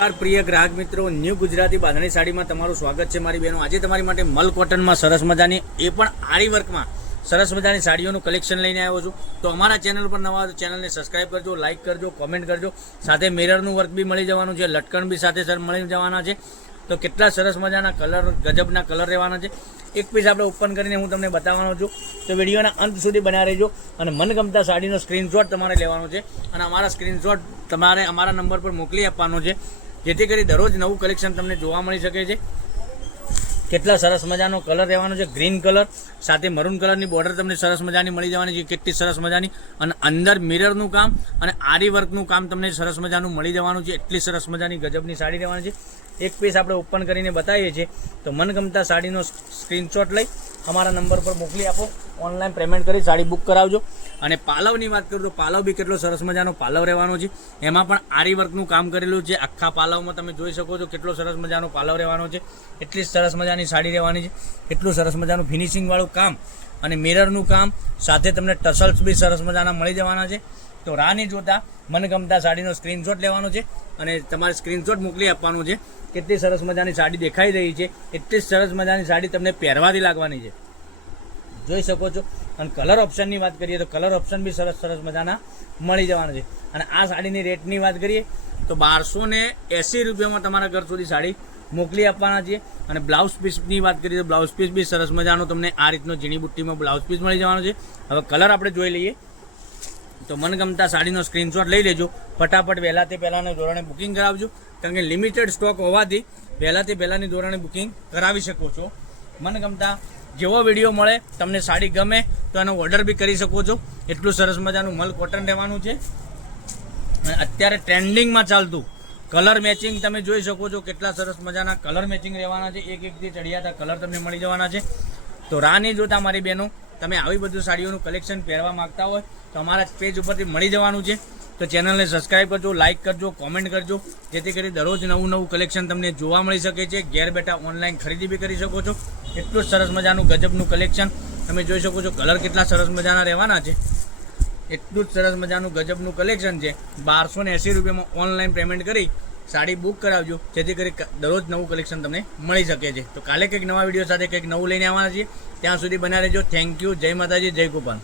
નમસ્કાર પ્રિય ગ્રાહક મિત્રો ન્યૂ ગુજરાતી બાંધણી સાડીમાં તમારું સ્વાગત છે મારી બહેનો. આજે તમારી માટે મલ કોટનમાં સરસ મજાની, એ પણ આરી વર્કમાં સરસ મજાની સાડીઓનું કલેક્શન લઈને આવ્યો છું. તો અમારા ચેનલ પર નવા ચેનલને સબસ્ક્રાઇબ કરજો, લાઇક કરજો, કોમેન્ટ કરજો. સાથે મિરરનું વર્ક બી મળી જવાનું છે, લટકણ બી સાથે સર મળી જવાના છે. તો કેટલા સરસ મજાના કલર ગજબના કલર રહેવાના છે. એક પીસ આપણે ઓપન કરીને હું તમને બતાવવાનો છું. તો વિડીયોના અંત સુધી બનાવી રહેજો અને મનગમતા સાડીનો સ્ક્રીનશોટ તમારે લેવાનો છે. અને અમારા સ્ક્રીનશોટ તમારે અમારા નંબર પર મોકલી આપવાનો છે. જેથી કરી દરરોજ નવું કલેક્શન તમને જોવા મળી શકે છે. કેટલા સરસ મજાનો કલર રહેવાનો છે. ગ્રીન કલર સાથે મરૂન કલરની બોર્ડર તમને સરસ મજાની મળી જવાની છે. કેટલી સરસ મજાની. અને અંદર મિરરનું કામ અને આરી વર્કનું કામ તમને સરસ મજાનું મળી જવાનું છે. એટલી સરસ મજાની ગજબની સાડી રહેવાની છે. એક પીસ આપણે ઓપન કરીને બતાવીએ છીએ. તો મનગમતા સાડીનો સ્ક્રીનશોટ લઈ અમારા નંબર પર મોકલી આપો. ઓનલાઈન પેમેન્ટ કરી સાડી બુક કરાવજો. અને પાલવની વાત કરું તો પાલવ બી કેટલો સરસ મજાનો પાલવ રહેવાનો છે. એમાં પણ આરી વર્કનું કામ કરેલું છે. આખા પાલવમાં તમે જોઈ શકો છો કેટલો સરસ મજાનો પાલવ રહેવાનો છે. એટલી સરસ મજાની સાડી રહેવાની છે. એટલું સરસ મજાનું ફિનિશિંગવાળું કામ અને મિરરનું કામ. સાથે તમને ટસલ્સ બી સરસ મજાના મળી જવાના છે. તો રાહ નહીં જોતા. મનગમતા સાડીનો સ્ક્રીનશોટ લેવાનો છે અને તમારે સ્ક્રીનશોટ મોકલી આપવાનો છે. કેટલી સરસ મજાની સાડી દેખાઈ રહી છે. એટલી સરસ મજાની સાડી તમને પહેરવાથી લાગવાની છે. જોઈ શકો છો. અને કલર ઓપ્શનની વાત કરીએ તો કલર ઓપ્શન બી સરસ સરસ મજાના મળી જવાના છે. અને આ સાડીની રેટની વાત કરીએ તો બારસો ને એંસી રૂપિયામાં તમારા ઘર સુધી સાડી મોકલી આપવાના છે. અને બ્લાઉઝ પીસની વાત કરીએ તો બ્લાઉઝ પીસ બી સરસ મજાનો તમને આ રીતનો ઝીણી બુટ્ટીમાં બ્લાઉઝ પીસ મળી જવાનો છે. હવે કલર આપણે જોઈ લઈએ. તો મનગમતા સાડીનો સ્ક્રીનશોટ લઈ લેજો. ફટાફટ વહેલા તે પહેલાંના ધોરણે બુકિંગ કરાવજો. કારણ કે લિમિટેડ સ્ટોક હોવાથી પહેલાંથી પહેલાંની ધોરણે બુકિંગ કરાવી શકો છો. મનગમતા જેવો વીડિયો મળે, તમને સાડી ગમે, તો એનો ઓર્ડર બી કરી શકો છો. એટલું સરસ મજાનું મલ કોટન રહેવાનું છે. અત્યારે ટ્રેન્ડિંગમાં ચાલતું કલર મેચિંગ તમે જોઈ શકો છો કેટલા સરસ મજાના કલર મેચિંગ રહેવાના છે. એક એકથી ચડિયાતા કલર તમને મળી જવાના છે. તો રાહ નહીં જોતા મારી બહેનો તમે આવી બધું સાડીઓનું કલેક્શન પહેરવા માંગતા હોય તો અમારા પેજ ઉપરથી મળી જવાનું છે. તો ચેનલને સબસ્ક્રાઈબ કરજો લાઇક કરજો કોમેન્ટ કરજો. જેથી કરી દરરોજ નવું નવું કલેક્શન તમને જોવા મળી શકે છે. ઘેર બેઠા ઓનલાઈન ખરીદી બી કરી શકો છો. એટલું જ સરસ મજાનું ગજબનું કલેક્શન તમે જોઈ શકો છો કલર કેટલા સરસ મજાના રહેવાના છે. એટલું જ સરસ મજાનું ગજબનું કલેક્શન છે. બારસો ને એંસી રૂપિયામાં ઓનલાઈન પેમેન્ટ કરી સાડી બુક કરાવજો, જેથી કરી દરરોજ નવું કલેક્શન તમને મળી શકે છે. તો કાલે કંઈક નવા વીડિયો સાથે કંઈક નવું લઈને આવવાના છીએ. ત્યાં સુધી બના રહેજો. થેન્ક યુ જય માતાજી, જય ગોપાલ.